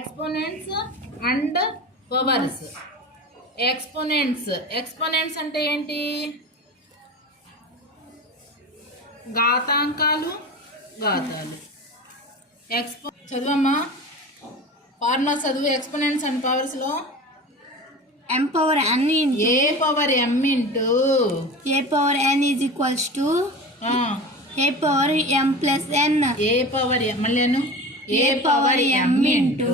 Exponents and powers. Exponents అంటే ఏంటి? ఘాతాలు. చదువమ్మా, ఫార్ములా చదువు. ఎక్స్పోనెంట్స్ అండ్ పవర్స్లో m power n into a power m into a power n is equals to a power m plus n. a power m మళ్ళీను a power m into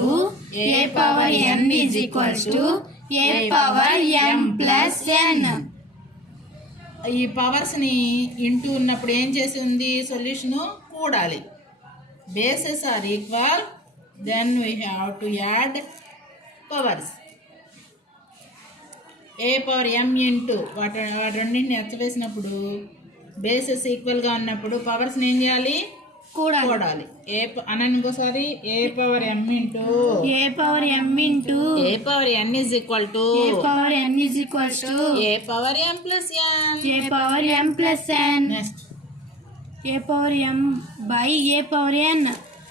a power n is equals to a power m plus n. ఈ పవర్స్ని ఇంటూ ఉన్నప్పుడు ఏం చేసి ఉంది? Solution కూడాలి. Bases are equal, then we have to add powers. A power m into వాటి రెండింటిని ఎచ్చవేసినప్పుడు బేసెస్ ఈక్వల్గా ఉన్నప్పుడు పవర్స్ని ఏం చేయాలి? కూడాలి. అనండి ఇంకోసారి. A power m into a power m into a power n is equal to a power n is equals to a power m plus n. a power m plus n. Next a power m by a power n.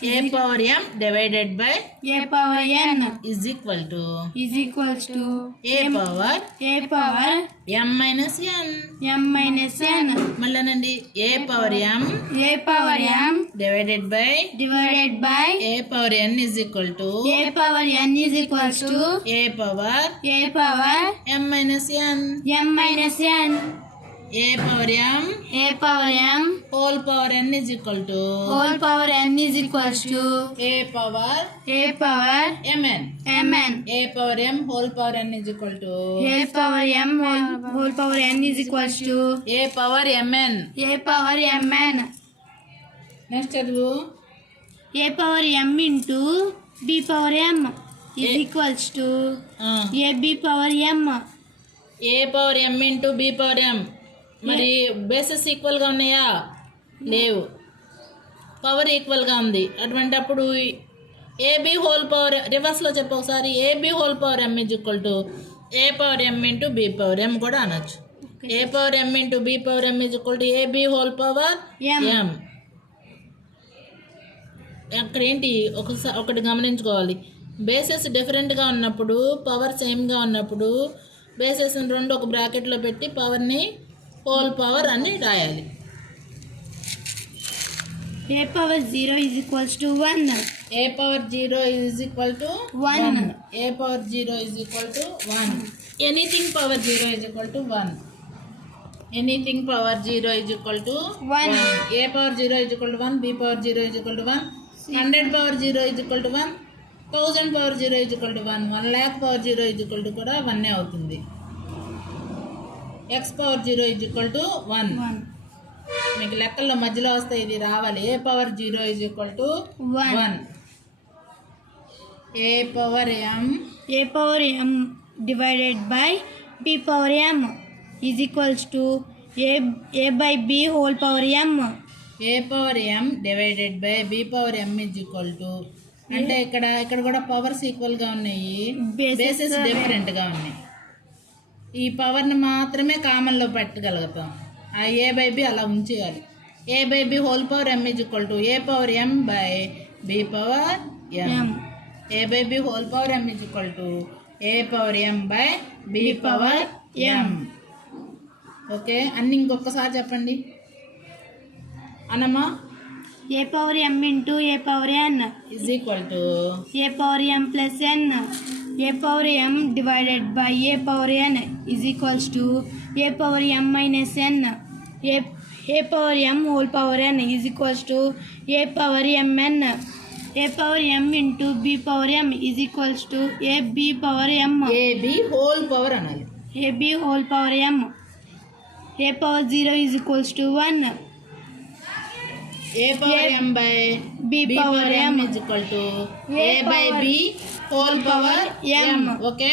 A power m divided by a power n is equal to is equals to a power m minus n. m minus n. మళ్ళానండి. A power m a power m divided by divided by a power n is equal to a power n is equals to a power m minus n. m minus n. A power m a power m whole power n is equal to whole power n is equals to a power a power mn. mn. A power m whole power n is equal to a power m whole power n is equals to a power mn. a power mn. Next చదువు. a power m into b power m is equals to a b power m. A power m into b power m. మరి bases ఈక్వల్గా ఉన్నాయా? లేవు. పవర్ ఈక్వల్గా ఉంది. అటువంటి అప్పుడు AB whole power రివర్స్లో చెప్పు ఒకసారి. A b whole power m is equal to a power m into b power m కూడా అనొచ్చు. A power m into b power m is equal to a b whole power m. అక్కడ ఏంటి ఒకటి గమనించుకోవాలి. బేసెస్ డిఫరెంట్గా ఉన్నప్పుడు, పవర్ సేమ్గా ఉన్నప్పుడు బేసెస్ రెండు ఒక బ్రాకెట్లో పెట్టి పవర్ని హోల్ పవర్ అని రాయాలి. a power 0 is equals to 1. A power 0 is equal to 1. A power 0 is equal to 1. Anything power 0 is equal to 1. Anything power 0 is equal to 1. A power 0 is equal to 1. B power 0 is equal to 1. 100 power 0 is equal to 1. 1000 power 0 is equal to 1. 1 lakh power 0 is equal to కూడా 1 అవుతుంది. X power 0 is equal to 1. మీకు లెక్కల్లో మధ్యలో వస్తే ఇది రావాలి. A power 0 is equal to 1. A power m divided by b power m is equals to a by b whole power m. A power m divided by b power m is equal to అంటే ఇక్కడ కూడా పవర్స్ ఈక్వల్గా ఉన్నాయి, బేసెస్ డిఫరెంట్గా ఉన్నాయి. ఈ పవర్ని మాత్రమే కామన్లో పెట్టగలుగుతాం. ఆ ఏ బై బి అలా ఉంచేయాలి. A by b whole power m is equal to a power m by b power m. A by b whole power m is equal to a power m by b power m. Okay, అన్నీ ఇంకొకసారి చెప్పండి అన్నమ్మా. a power m into a power n is equal to a power m plus n. a power m divided by a power n is equals to a power m minus n. a power m whole power n is equals to a power mn. a power m into b power m is equals to a b power m. A b whole power అనాలి. a b whole power m. a power 0 is equals to 1. A power m by b power m is equal to a by b whole power m. Okay.